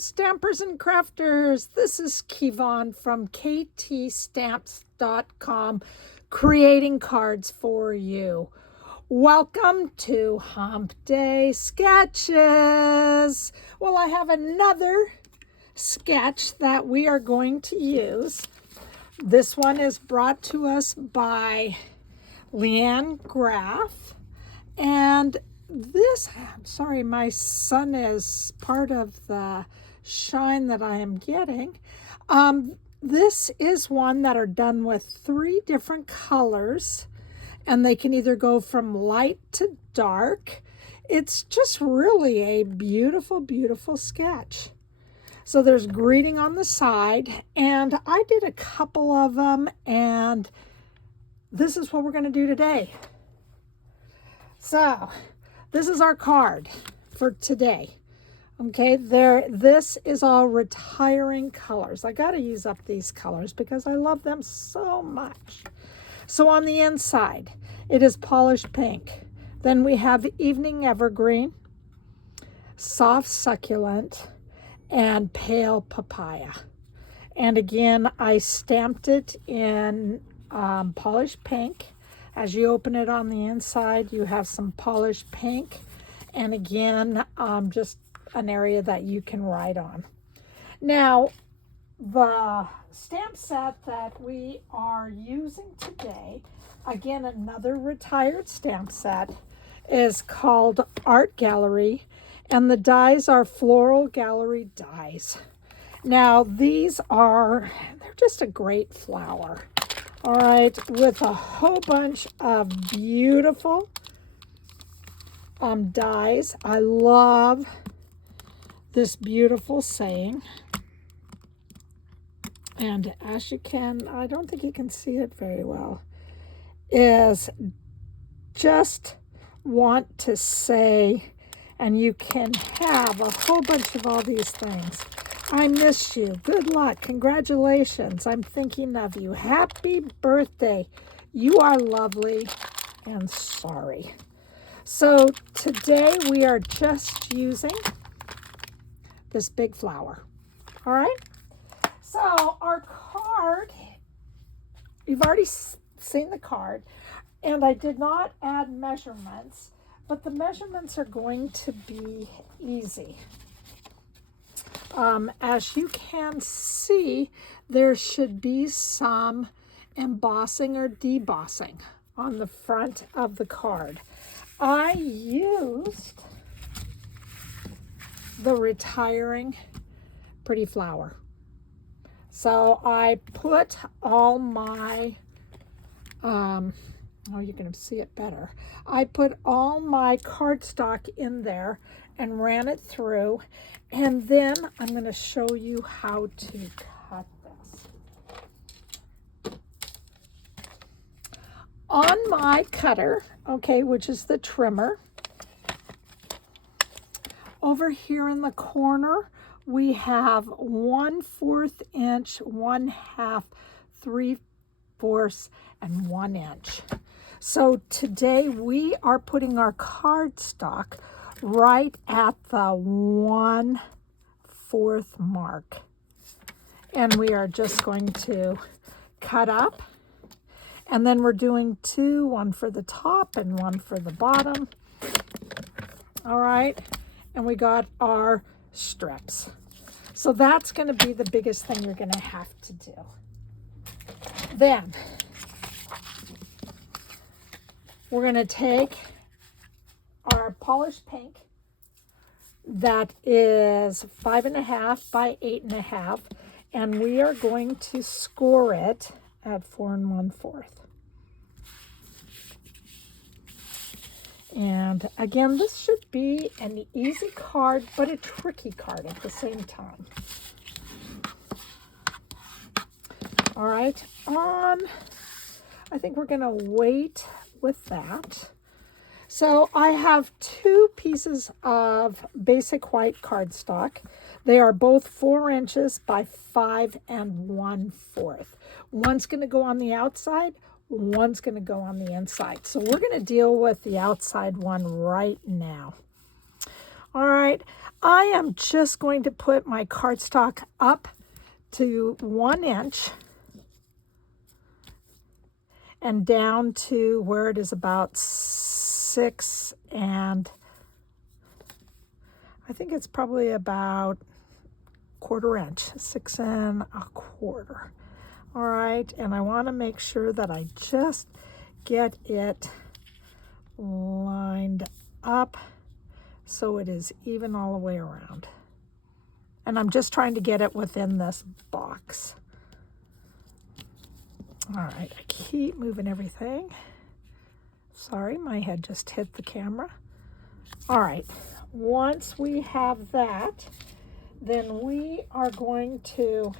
Stampers and Crafters. This is Kevon from ktstamps.com, creating cards for you. Welcome to Hump Day Sketches. Well, I have another sketch that we are going to use. This one is brought to us by Leanne Graff, and I'm sorry, my sun is part of the shine that I am getting. This is one that are done with 3 different colors, and they can either go from light to dark. It's just really a beautiful, beautiful sketch. So there's greeting on the side, and I did a couple of them, and this is what we're going to do today. So this is our card for today. Okay, this is all retiring colors. I got to use up these colors because I love them so much. So on the inside, it is polished pink. Then we have evening evergreen, soft succulent, and pale papaya. And again, I stamped it in polished pink. As you open it on the inside, you have some polished pink, and again, just an area that you can write on. Now, the stamp set that we are using today, again, another retired stamp set, is called Art Gallery, and the dies are Floral Gallery dies. Now, they're just a great flower. All right, with a whole bunch of beautiful dies. I love this beautiful saying. And as you can, I don't think you can see it very well, is just want to say, and you can have a whole bunch of all these things. I miss you. Good luck. Congratulations. I'm thinking of you. Happy birthday. You are lovely, and sorry. So today we are just using this big flower. All right. So our card, you've already seen the card, and I did not add measurements, but the measurements are going to be easy. As you can see, there should be some embossing or debossing on the front of the card. I used the retiring pretty flower. So I put all my, you're going to see it better. I put all my cardstock in there and ran it through, and then I'm going to show you how to cut this. On my cutter, okay, which is the trimmer, over here in the corner, we have 1/4 inch, 1/2, 3/4, and 1 inch. So today we are putting our cardstock right at the 1/4 mark. And we are just going to cut up. And then we're doing 2, one for the top and one for the bottom. All right. And we got our strips. So that's going to be the biggest thing you're going to have to do. Then we're going to take our polished pink that is 5.5 by 8.5, and we are going to score it at 4 1/4. And again, this should be an easy card, but a tricky card at the same time. All right, I think we're going to wait with that. So I have 2 pieces of basic white cardstock. They are both 4 inches by 5 1/4. One's going to go on the outside, one's going to go on the inside. So we're going to deal with the outside one right now. All right, I am just going to put my cardstock up to 1 inch and down to where it is about 6, and I think it's probably about 1/4 inch, 6 1/4. All right, and I want to make sure that I just get it lined up so it is even all the way around. And I'm just trying to get it within this box. All right, I keep moving everything. Sorry, my head just hit the camera. All right, once we have that, then we are going to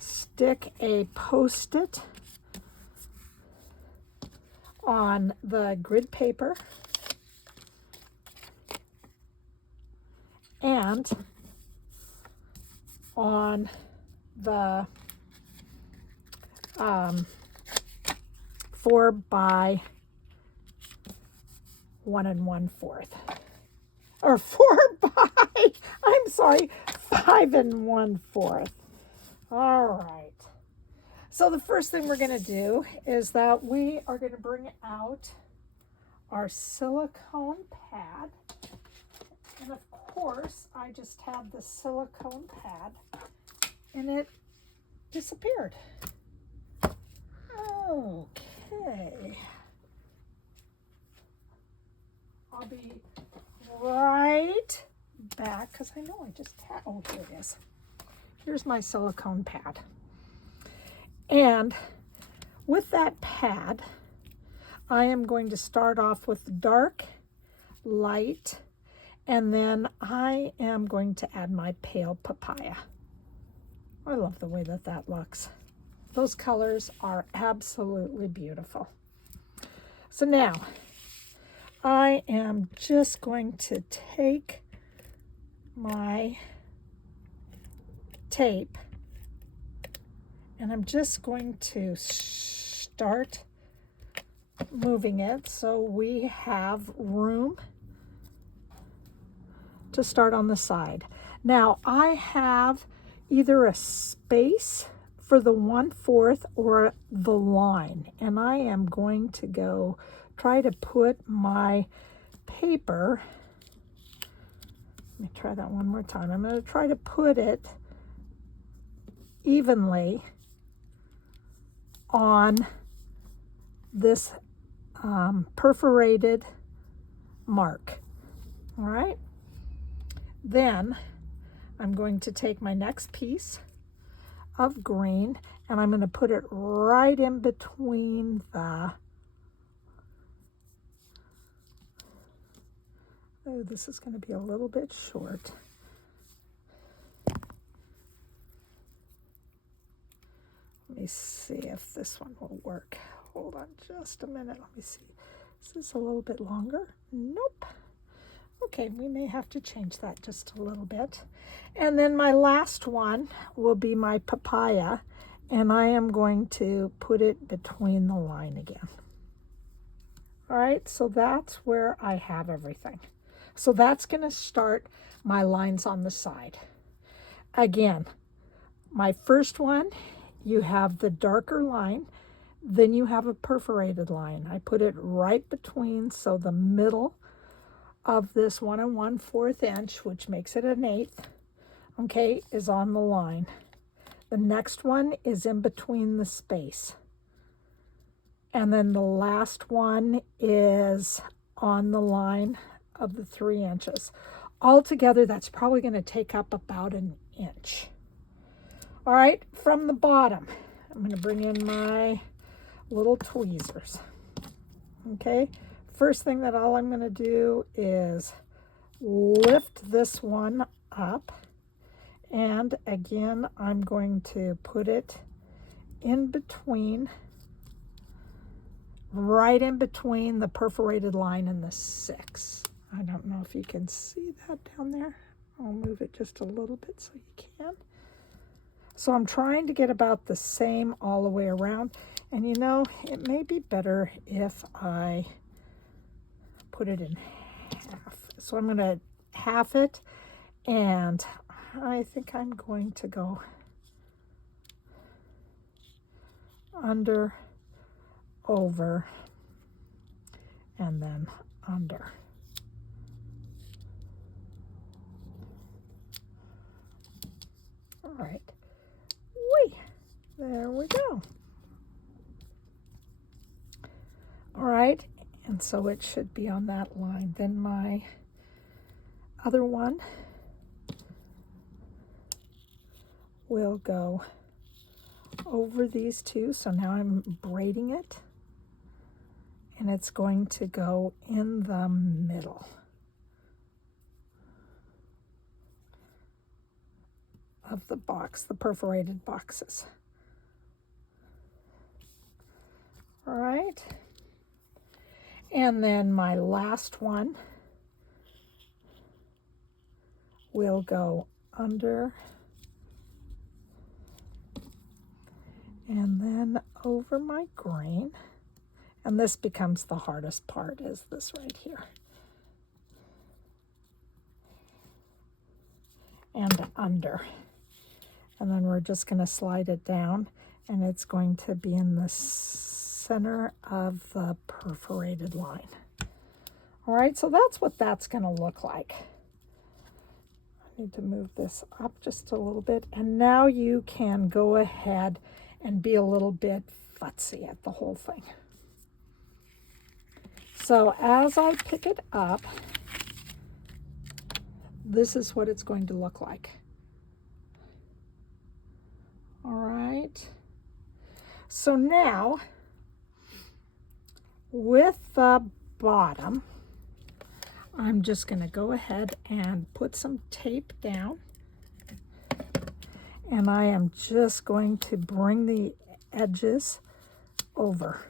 stick a Post-it on the grid paper and on the 4 by 1 1/4, or 4 by, I'm sorry, 5 1/4. All right. So the first thing we're going to do is that we are going to bring out our silicone pad. And of course, I just had the silicone pad and it disappeared. Okay. I'll be right back because I know I just had, oh, here it is. Here's my silicone pad. And with that pad, I am going to start off with dark, light, and then I am going to add my pale papaya. I love the way that that looks. Those colors are absolutely beautiful. So now, I am just going to take my tape and I'm just going to start moving it so we have room to start on the side. Now I have either a space for the 1/4 or the line, and I am going to go try to put my paper, let me try that one more time. I'm going to try to put it evenly on this perforated mark. All right. Then I'm going to take my next piece of green and I'm going to put it right in between the, oh, this is going to be a little bit short. Let me see if this one will work. Hold on just a minute. Let me see. Is this a little bit longer? Nope. Okay, we may have to change that just a little bit. And then my last one will be my papaya, and I am going to put it between the line again. All right, so that's where I have everything. So that's going to start my lines on the side. Again, my first one, you have the darker line, then you have a perforated line. I put it right between, so the middle of this 1 1/4 inch, which makes it 1/8, okay, is on the line. The next one is in between the space. And then the last one is on the line of the 3 inches. Altogether, that's probably going to take up about 1 inch. All right, from the bottom, I'm going to bring in my little tweezers. Okay, first thing that all I'm going to do is lift this one up. And again, I'm going to put it in between, right in between the perforated line and the 6. I don't know if you can see that down there. I'll move it just a little bit so you can. So I'm trying to get about the same all the way around. And you know, it may be better if I put it in half So I'm going to half it, and I think I'm going to go under, over, and then under. All right. Whee! There we go. All right, and so it should be on that line. Then my other one will go over these two. So now I'm braiding it, and it's going to go in the middle of the box, the perforated boxes. All right. And then my last one will go under and then over my green. And this becomes the hardest part, is this right here. And under. And then we're just going to slide it down, and it's going to be in the center of the perforated line. All right, so that's what that's going to look like. I need to move this up just a little bit, and now you can go ahead and be a little bit futzy at the whole thing. So as I pick it up, this is what it's going to look like. All right, so now with the bottom, I'm just going to go ahead and put some tape down, and I am just going to bring the edges over.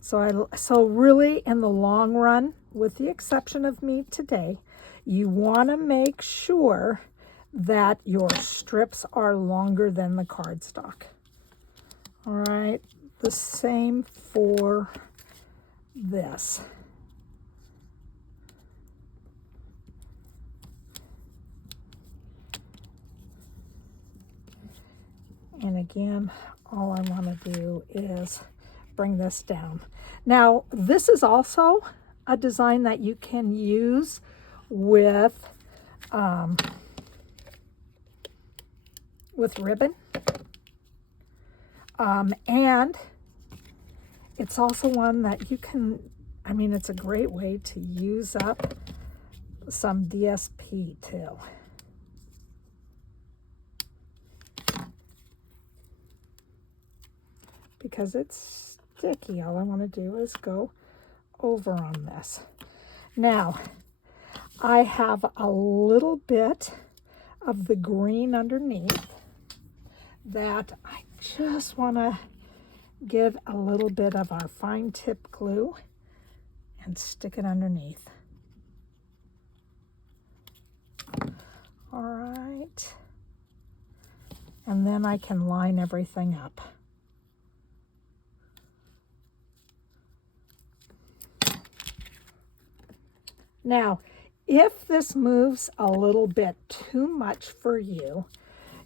So really, in the long run, with the exception of me today, you want to make sure that your strips are longer than the cardstock. All right, the same for this. And again, all I want to do is bring this down. Now, this is also a design that you can use with ribbon. And it's also one that you can, I mean, it's a great way to use up some DSP too. Because it's sticky, all I want to do is go over on this. Now, I have a little bit of the green underneath that I just want to give a little bit of our fine tip glue and stick it underneath. All right. And then I can line everything up. Now, if this moves a little bit too much for you,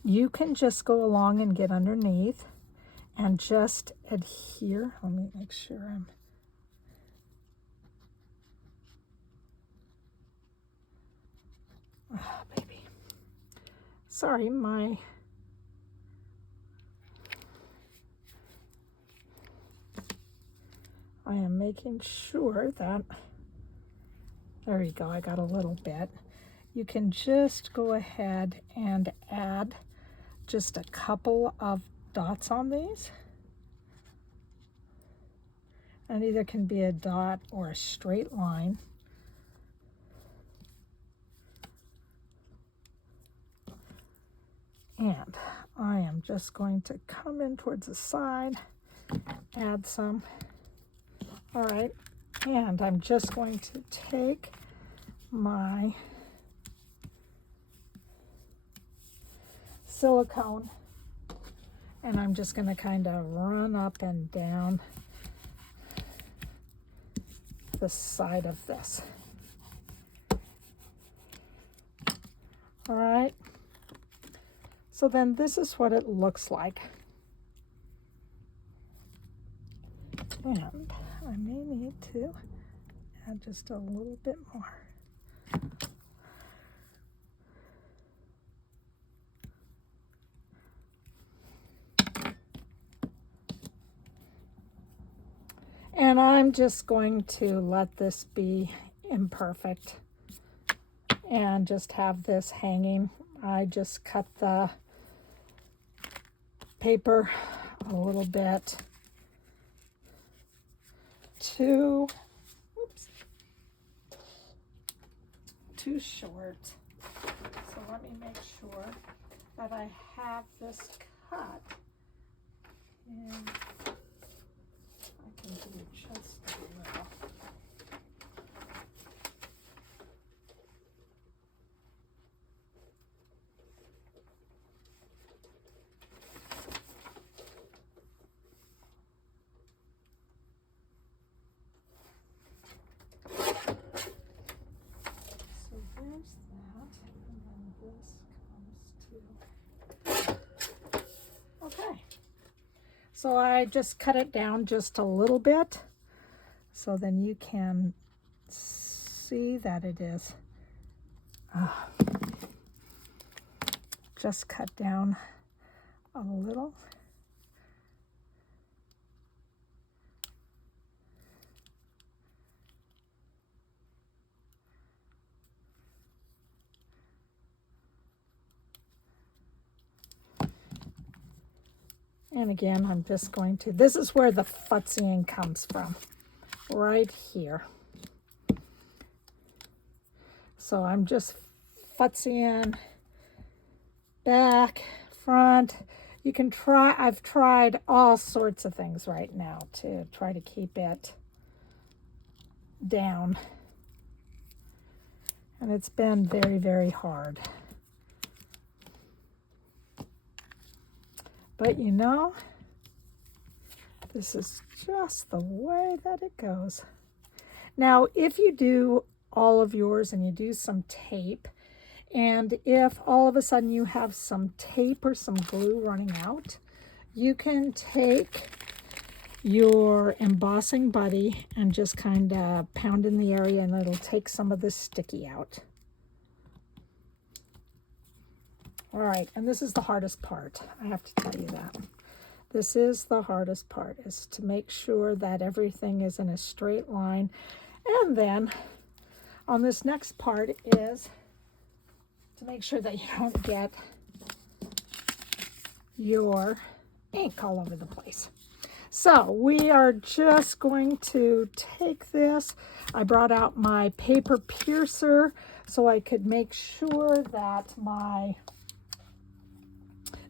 you can just go along and get underneath and just adhere. Let me make sure I'm... Oh, baby. Sorry, I am making sure that... There you go, I got a little bit. You can just go ahead and add just a couple of dots on these. And either can be a dot or a straight line. And I am just going to come in towards the side, add some. All right, and I'm just going to take my silicone, and I'm just going to kind of run up and down the side of this. All right. So then this is what it looks like. And I may need to add just a little bit more. And I'm just going to let this be imperfect and just have this hanging. I just cut the paper a little bit too short. So let me make sure that I have this cut. And I can do just a little. So there's that, and then this comes to. Okay. So I just cut it down just a little bit, so then you can see that it is just cut down a little. And again, I'm just going to, this is where the futzying comes from, right here. So I'm just futzying back, front. You can try, I've tried all sorts of things right now to try to keep it down. And it's been very, very hard. But you know, this is just the way that it goes. Now, if you do all of yours and you do some tape, and if all of a sudden you have some tape or some glue running out, you can take your embossing buddy and just kind of pound in the area, and it'll take some of this sticky out. All right, and this is the hardest part. I have to tell you that. This is the hardest part, is to make sure that everything is in a straight line. And then on this next part is to make sure that you don't get your ink all over the place. So we are just going to take this. I brought out my paper piercer so I could make sure that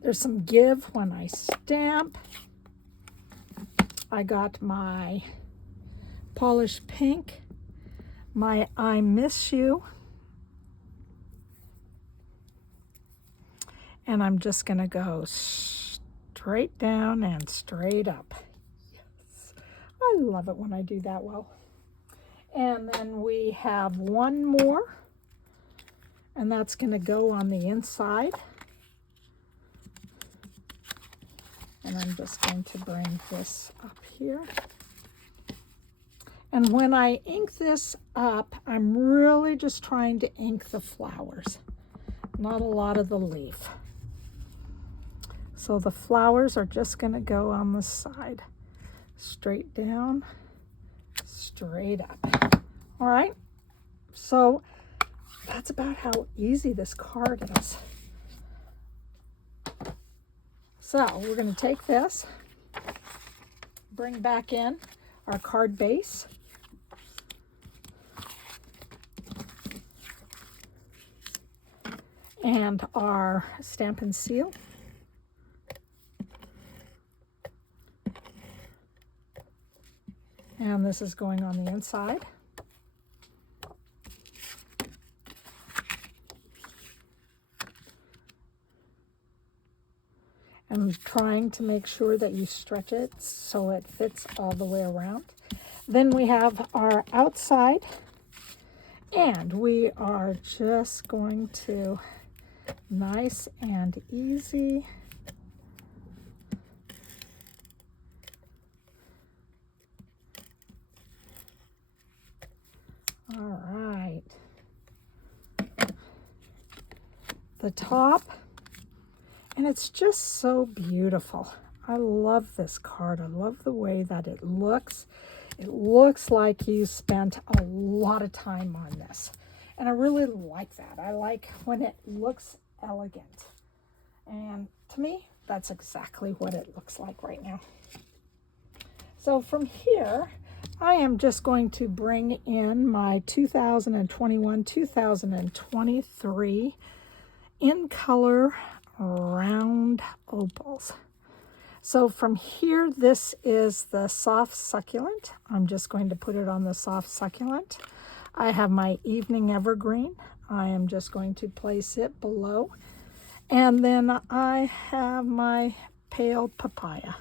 there's some give when I stamp. I got my polished pink, my I Miss You, and I'm just gonna go straight down and straight up. Yes, I love it when I do that well. And then we have one more, and that's gonna go on the inside. And I'm just going to bring this up here. And when I ink this up, I'm really just trying to ink the flowers, not a lot of the leaf. So the flowers are just going to go on the side, straight down, straight up. All right, so that's about how easy this card is. So we're going to take this, bring back in our card base, and our Stampin' seal. And this is going on the inside. And trying to make sure that you stretch it so it fits all the way around. Then we have our outside, and we are just going to nice and easy. All right. The top, and it's just so beautiful. I love this card. I love the way that it looks. It looks like you spent a lot of time on this. And I really like that. I like when it looks elegant. And to me, that's exactly what it looks like right now. So from here, I am just going to bring in my 2021-2023 in color round opals. So from here, this is the soft succulent. I'm just going to put it on the soft succulent. I have my evening evergreen. I am just going to place it below. And then I have my pale papaya,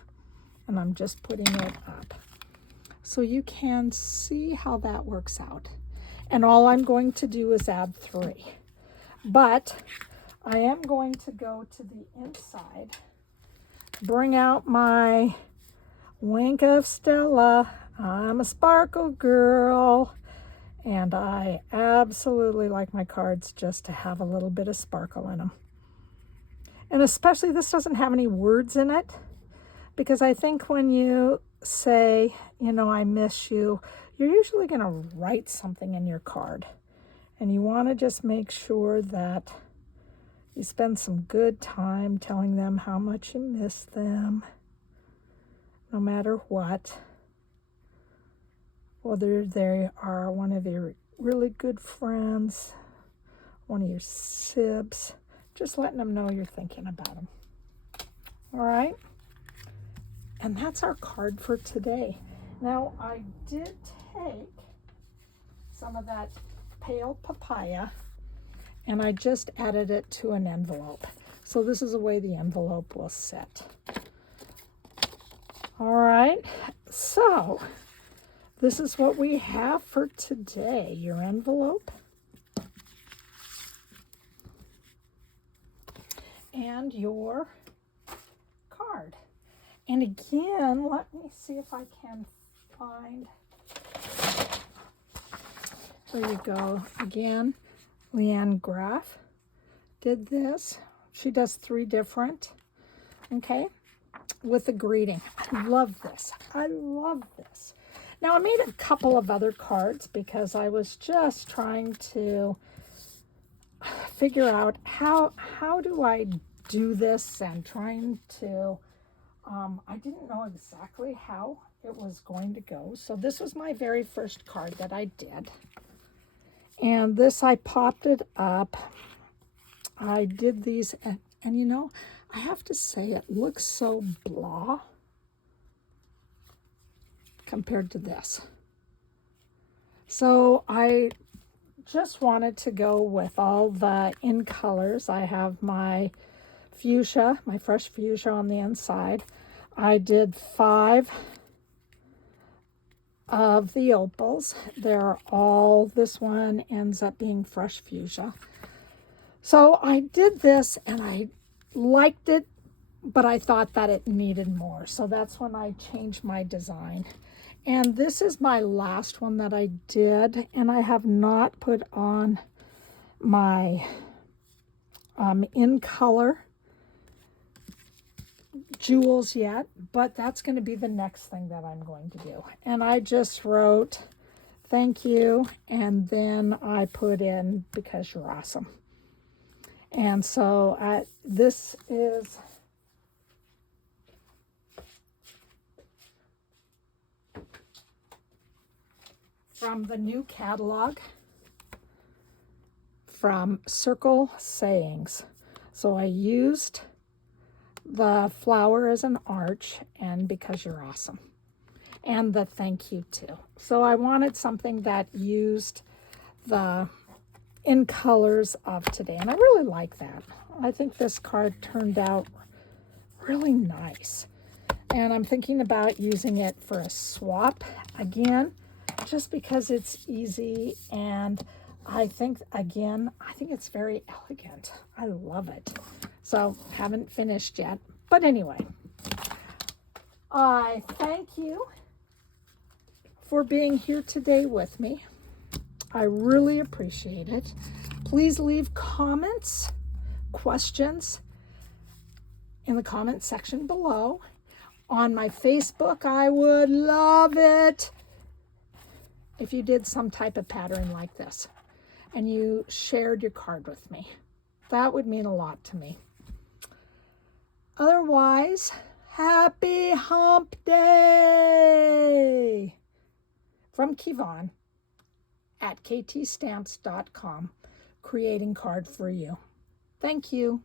and I'm just putting it up. So you can see how that works out. And all I'm going to do is add 3. But I am going to go to the inside, bring out my wink of Stella. I'm a sparkle girl, and I absolutely like my cards just to have a little bit of sparkle in them. And especially this doesn't have any words in it, because I think when you say, you know, I miss you, you're usually going to write something in your card. And you want to just make sure that you spend some good time telling them how much you miss them, no matter what. Whether they are one of your really good friends, one of your sibs, just letting them know you're thinking about them. All right? And that's our card for today. Now, I did take some of that pale papaya, and I just added it to an envelope. So this is the way the envelope will sit. All right, so this is what we have for today. Your envelope and your card. And again, let me see if I can find. There you go. Again, Leanne Graff did this. She does 3 different, okay, with the greeting. I love this. I love this. Now, I made a couple of other cards because I was just trying to figure out how do I do this, and trying to, I didn't know exactly how it was going to go. So this was my very first card that I did. And this, I popped it up. I did these, and you know, I have to say it looks so blah compared to this. So I just wanted to go with all the in colors. I have my fuchsia, my fresh fuchsia on the inside. I did 5 of the opals. They're all, this one ends up being fresh fuchsia. So I did this and I liked it, but I thought that it needed more. So that's when I changed my design. And this is my last one that I did, and I have not put on my in color jewels yet, but that's going to be the next thing that I'm going to do. And I just wrote thank you, and then I put in because you're awesome. And so this is from the new catalog from Circle Sayings. So I used the flower as an arch, and because you're awesome, and the thank you too. So I wanted something that used the in colors of today, and I really like that. I think this card turned out really nice. And I'm thinking about using it for a swap again, just because it's easy. And I think, again, I think it's very elegant. I love it. So haven't finished yet. But anyway, I thank you for being here today with me. I really appreciate it. Please leave comments, questions in the comment section below. On my Facebook, I would love it if you did some type of pattern like this and you shared your card with me. That would mean a lot to me. Otherwise, happy hump day from Kevon at ktstamps.com, creating card for you. Thank you.